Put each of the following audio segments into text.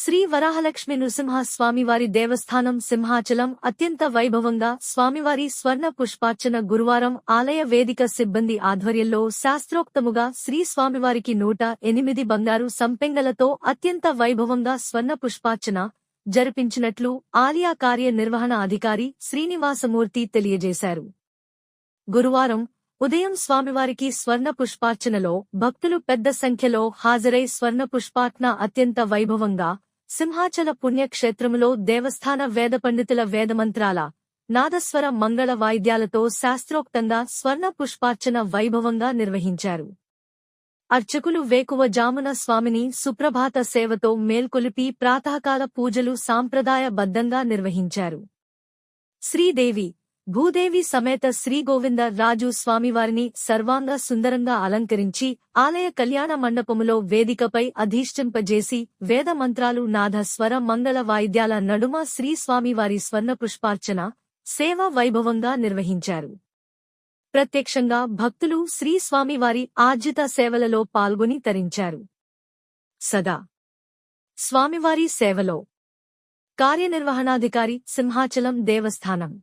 శ్రీ వరాహలక్ష్మి నృసింహ స్వామివారి దేవస్థానం సింహాచలం అత్యంత వైభవంగా స్వామివారి స్వర్ణ పుష్పార్చన గురువారం ఆలయ వేదిక సిబ్బంది ఆధ్వర్యంలో శాస్త్రోక్తముగా శ్రీ స్వామివారికి నూట ఎనిమిది బంగారు సంపెంగలతో అత్యంత వైభవంగా స్వర్ణ పుష్పార్చన జరిపించినట్లు ఆలయ కార్యనిర్వహణ అధికారి శ్రీనివాసమూర్తి తెలియజేశారు. గురువారం ఉదయం స్వామివారికి స్వర్ణ పుష్పార్చనలో భక్తులు పెద్ద సంఖ్యలో హాజరై స్వర్ణ పుష్పార్చన అత్యంత వైభవంగా సింహాచల పుణ్యక్షేత్రములో దేవస్థాన వేద పండితుల వేదమంత్రాల నాదస్వర మంగళ వాయిద్యాలతో శాస్త్రోక్తంగా స్వర్ణ పుష్పార్చన వైభవంగా నిర్వహించారు. అర్చకులు వేకువ జామున స్వామిని సుప్రభాత సేవతో మేల్కొలిపి ప్రాతకాల పూజలు సాంప్రదాయబద్ధంగా నిర్వహించారు. శ్రీదేవి భూదేవి సమేత శ్రీగోవింద రాజు స్వామివారిని సర్వాంగ సుందరంగా అలంకరించి ఆలయ కళ్యాణ మండపములో వేదికపై అధీష్టింపజేసి వేద మంత్రాలు నాద మంగళ వాయిద్యాల నడుమ శ్రీస్వామివారి స్వర్ణ పుష్పార్చన సేవా వైభవంగా నిర్వహించారు. ప్రత్యక్షంగా భక్తులు శ్రీ స్వామివారి ఆర్జిత సేవలలో పాల్గొని తరించారు. సదా స్వామివారి సేవలో కార్యనిర్వహణాధికారి సింహాచలం దేవస్థానం.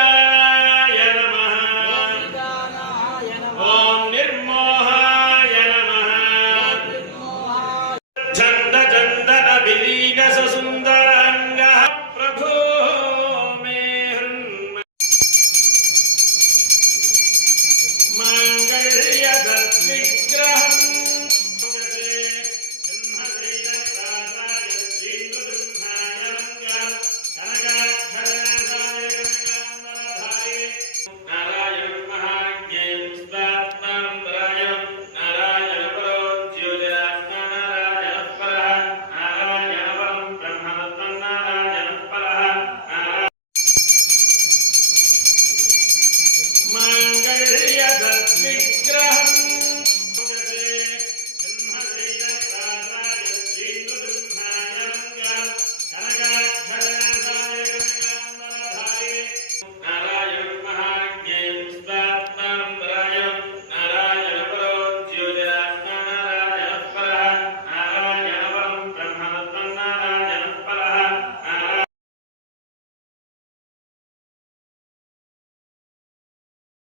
माङ्गल्यदद्विग्रह